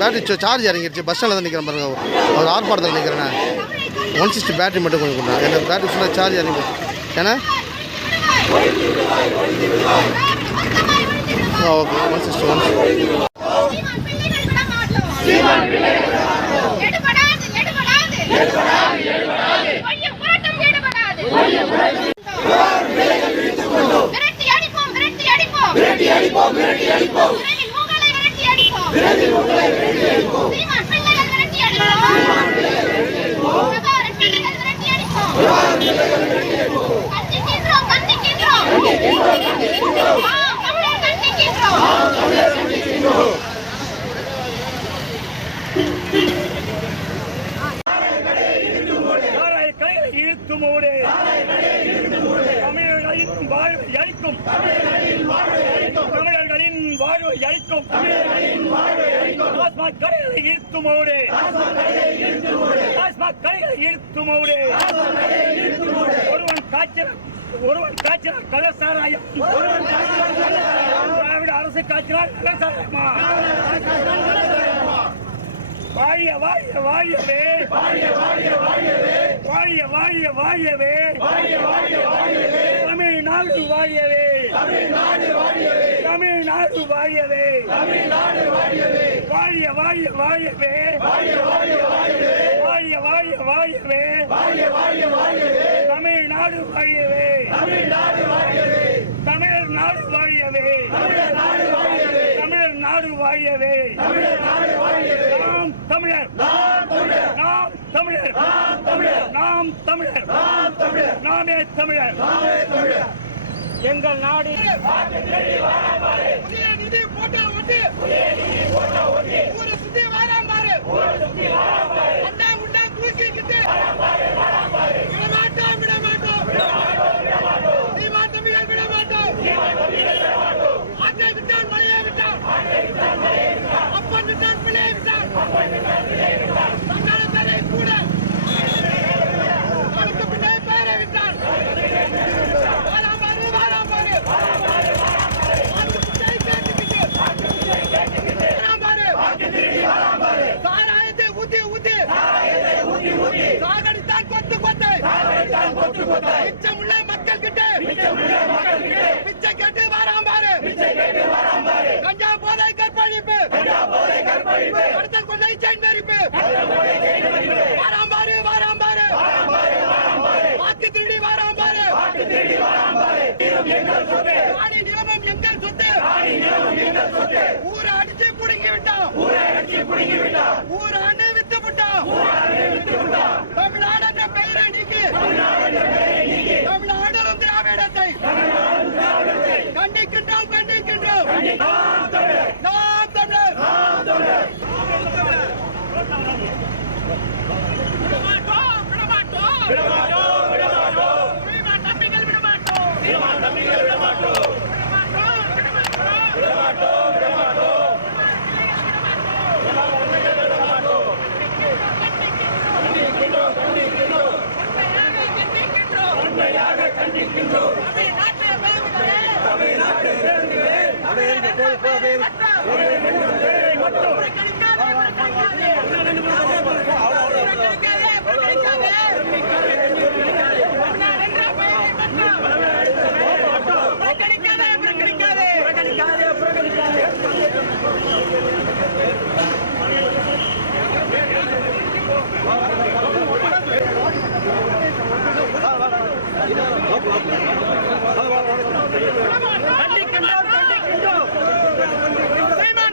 Battery charge இறங்கிடுச்சு. Bus ஸ்டாண்டில் தான் நிற்கிறேன் பாருங்க. அவர் ஆர்ப்பாட்டத்தில் நிற்கிறேன். 160 பேட்டரி மட்டும் கொஞ்சம் கொடுங்க. எனக்கு பேட்டரி ஃபுல்லாக சார்ஜ் இறங்கிடுச்சு. ஏன்னா ஓகே 160 ஒருவன் காய்ச்சினால் கள்ளசாராயம், திராவிட அரசு காய்ச்சினால் கள்ளசாராயமா? வாழிய வாழிய வாழியவே, வாழிய வாழிய வாழியவே, வாழிய வாழிய வாழியவே, வாழிய வாழிய வாழியவே, தமிழ்நாடு வாழியவே, தமிழ்நாடு வாழியவே, தமிழ்நாடு வாழியவே, தமிழ்நாடு வாழியவே, வாழிய வாழிய வாழியவே, வாழிய வாழிய வாழியவே, வாழிய வாழிய வாழியவே, வாழிய வாழிய வாழியவே, தமிழ்நாடு வாழியவே, தமிழ்நாடு வாழியவே, தமிழ்நாடு வாழியவே, தமிழ்நாடு வாழியவே, தமிழ்நாடு வாழியவே, தமிழ்நாடு வாழியவே, நாம் தமிழர், நாம் தமிழர், நாம் தமிழர், நாம் தமிழர், நாம் தமிழர், நாம் தமிழர், நாமே தமிழர், நாமே தமிழர். எங்கள் நாடு புதிய நிதி போட்டா ஒட்டி, புதிய நிதி போட்டா ஒட்டி, ஊரை சுத்தி வாராம் பாரு, ஊரை சுத்தி வாராம் பாரு, அண்ணா முண்டா தூக்கிக்கிட்டு விடமாட்டோம், விடமாட்டோம், விடமாட்டோம், விடமாட்டோம், சீமான் தமிழர் விடமாட்டோம், சீமான் தமிழர் விடமாட்டோம். ஆற்றை விட்டான் மலையை விட்டான், ஆற்றை விட்டான் மலையை விட்டான், அப்பன் விட்டான் பிள்ளையை விட்டான், அப்பன் விட்டான் பிள்ளையை விட்டான், தன்னால தலை கூட அவனுக்கு பிள்ளை பேரை விட்டான். வாராம் பாரு, வாராம் பாரு, வாராம் பாரு, வாராம் பாரு, வாராம் பாரு, சாகடித்தான் கொத்து கொத்து மிச்சமுள்ள மக்கள் கிட்ட பிச்சை கேட்டு வாராம் பாரு கஞ்சா போதை கற்பழிப்பு கடத்தல் கொள்ளை செயின் வெறிப்பு வாராம் பாரு வாக்கு திருடி வாராம் பாரு ஆடி நிலமும் எங்கள் சொத்து ஊரை அடிச்சு புடுங்கி விட்டோம் ஊரை அண்ணு வித்து விட்டோம் தமிழ்நாடு என்ற பெயரை நீக்கி தமிழ்நாடும் திராவிடத்தை கண்டிக்கின்றோம் நாம் தமிழர்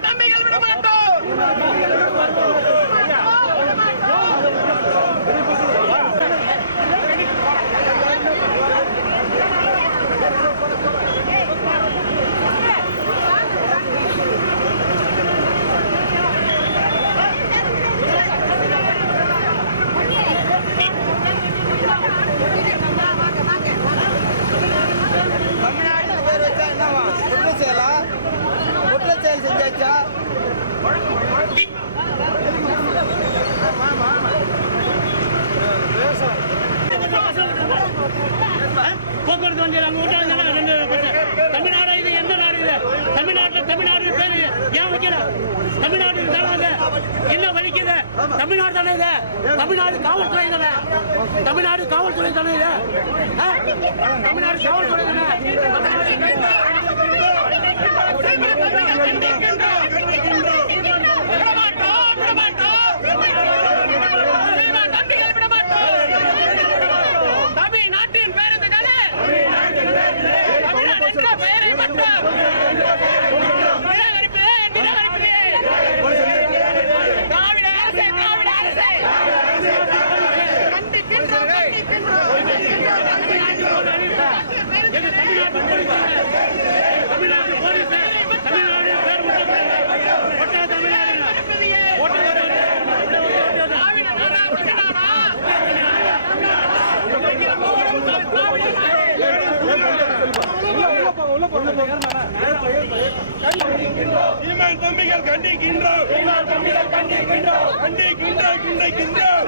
தம்பிகள் விட மாட்டோம். குற்றச்செயல் செஞ்சாச்சா? போக்குவரத்து வண்டி அங்கே விட்டாங்க. தமிழ்நாடு இது எந்த நாடு இது? தமிழ்நாடு பேரு ஏன் வைக்கிற? தமிழ்நாடு தானே என்ன வலிக்குது? தமிழ்நாடு தானே இது? தமிழ்நாடு காவல்துறை தானே? தமிழ்நாடு காவல்துறை தானே இது? தமிழ்நாடு காவல்துறை தானே? தமிழ்நாட்டின் பேருந்துகளே தமிழ்நாடு பெயரை மட்டும் நிராகரிப்பதே திராவிட அரசே தமிழ்நாடு போலீஸ் தமிழ்நாடு பேர் சீமான் தம்பிகள் கண்டிக்கின்றோம். கண்டிக்கின்றோம்.